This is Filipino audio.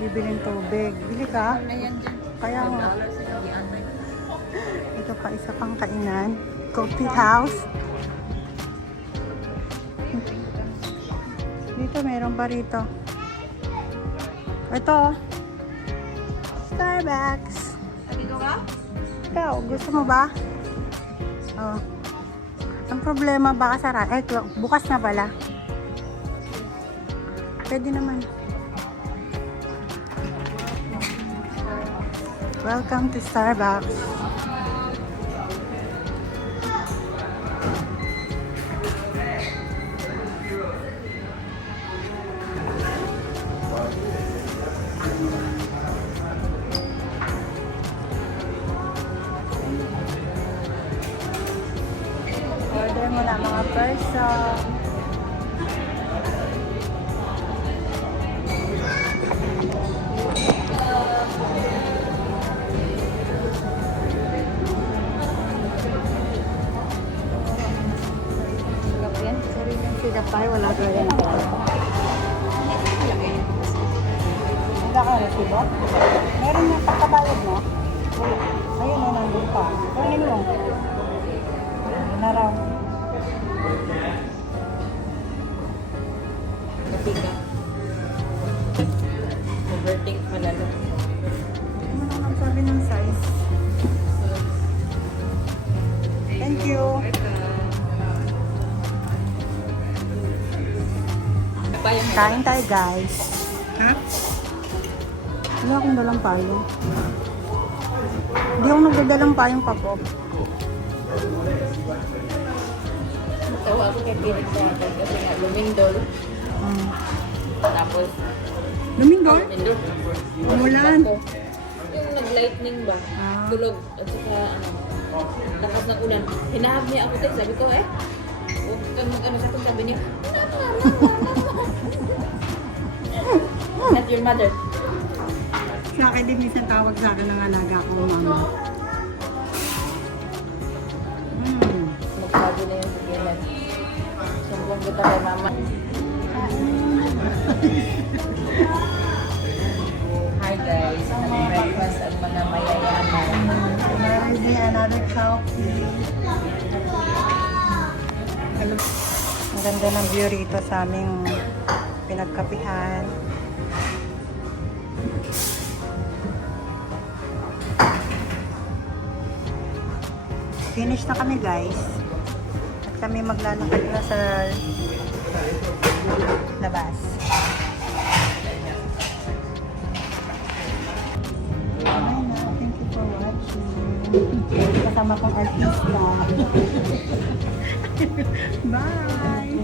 bibiling tubig. Bili ka? Kaya nga. Ito pa isa pang kainan. Coffee house. Dito meron pa rito. Ito. Starbucks. Dito ka? Ikaw, gusto mo ba? Oh. Ang problema baka sara. Eh, bukas na pala. Pwede naman. Welcome to Starbucks. Order mo na mga person. Lang sila pa, wala rin ako. Hindi ka resibo? Meron yung pagkabayad mo? Ayun nandun pa. Kunin mo. Kain tayo guys. Ha? Wala akong dalang payong. Hindi ako nagdadalang payong pagod. Tawa ako kay Pilit sa akin kasi nga lumindol. Mm. Tapos, Lumindol? lumindol. Umulan. Yung nag-lightning ba? Ah. Tulog. At saka, ano, lakas ng ulan. Hinahab niya ako tayo. Sabi ko, eh, huwag kang mag-ano sa akin. Sabi niya, Not your mother. Sa akin din minsan tawag sa akin ng alaga ko, mama. Mm. Magsabi na yung sigilan. Sumbong kita kay mama. Hi guys, breakfast ang mga mayayaman. Meron din another coffee. Ang ganda ng view rito sa aming pinagkapihan. Finish na kami guys. At kami maglalakad na sa labas. Kasama kong artista. Bye!